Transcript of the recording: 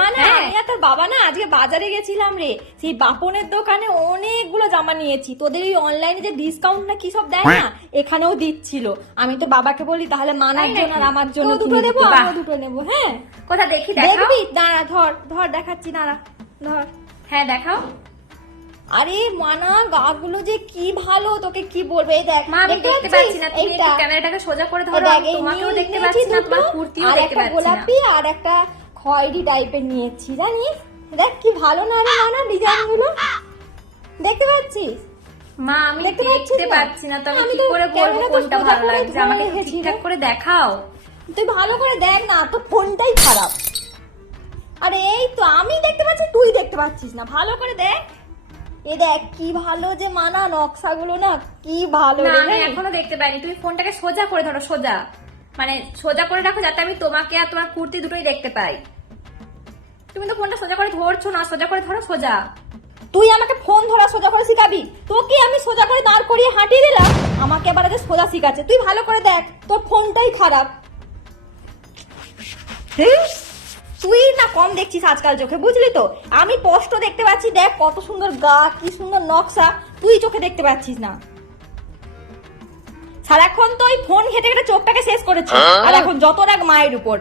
মানে আমি আর তোর বাবা না আজকে বাজারে গেছিলাম রে, সেই বাপনের দোকানে অনেকগুলো জামা নিয়েছি। তোদের এই অনলাইনে যে ডিসকাউন্ট না কি সব দেয় না, এখানেও দিচ্ছিল। আমি তো বাবাকে বলি তাহলে মানার জন্য আর আমার জন্য দুটো নেবো, আমিও দুটো নেবো। হ্যাঁ কোথা দেখি, দেখবি? দাঁড়া, ধর ধর দেখাচ্ছি, দাঁড়া ধর। হ্যাঁ দেখাও। আরে মানা গাগুলো যে কি ভালো, তোকে কি বলবো। এই দেখ, মা আমি দেখতে পাচ্ছি না, তুমি একটু ক্যামেরাটাকে সোজা করে ধরো। তোমাকেও দেখতে পাচ্ছি না, তোমার কুর্তিও দেখতে পাচ্ছি না। গোলাপি আর একটা খয়েরি টাইপের নিয়েছি, জানিস? দেখ কি ভালো না রে মানা ডিজাইন গুলো, দেখতে পাচ্ছিস? মা আমি দেখতে পাচ্ছি না, তো আমি কি করে বলবো কোনটা ভালো লাগছে? আমাকে ঠিকঠাক করে দেখাও। তুই ভালো করে দেখ না, তোর ফোনটাই খারাপ। আরে এই তো আমি দেখতে পাচ্ছি, তুই দেখতে পাচ্ছিস না। ভালো করে দেখ, এ দেখ কি ভালো যে মানা নকশাগুলো না, কি ভালো। না আমি এখনো দেখতে পাইনি, তুমি ফোনটাকে সোজা করে ধরো, সোজা মানে সোজা করে রাখো যাতে আমি তোমাকে আর তোমার কুর্তি দুটোই দেখতে পাই। তুমি তো ফোনটা সোজা করে ধরছো না, সোজা করে ধরো, সোজা। তুই আমাকে ফোন ধরা সোজা করে শিখাবি? তোকে আমি সোজা করে দাঁড় করিয়ে হাঁটিয়ে দিলাম, আমাকে আবার আগে সোজা শিখাচ্ছে। তুই ভালো করে দেখ, তোর ফোনটাই খারাপ। তুই না কম দেখছিস আজকাল চোখে, বুঝলি তো? আমি স্পষ্ট দেখতে পাচ্ছি, দেখ কত সুন্দর গা, কি সুন্দর নকশা, তুই চোখে দেখতে পাচ্ছিস না। সারাক্ষণ তো ওই ফোন ঘেটে ঘেটে চোখটাকে শেষ করেছিস, আর এখন যত রাগ মায়ের উপর।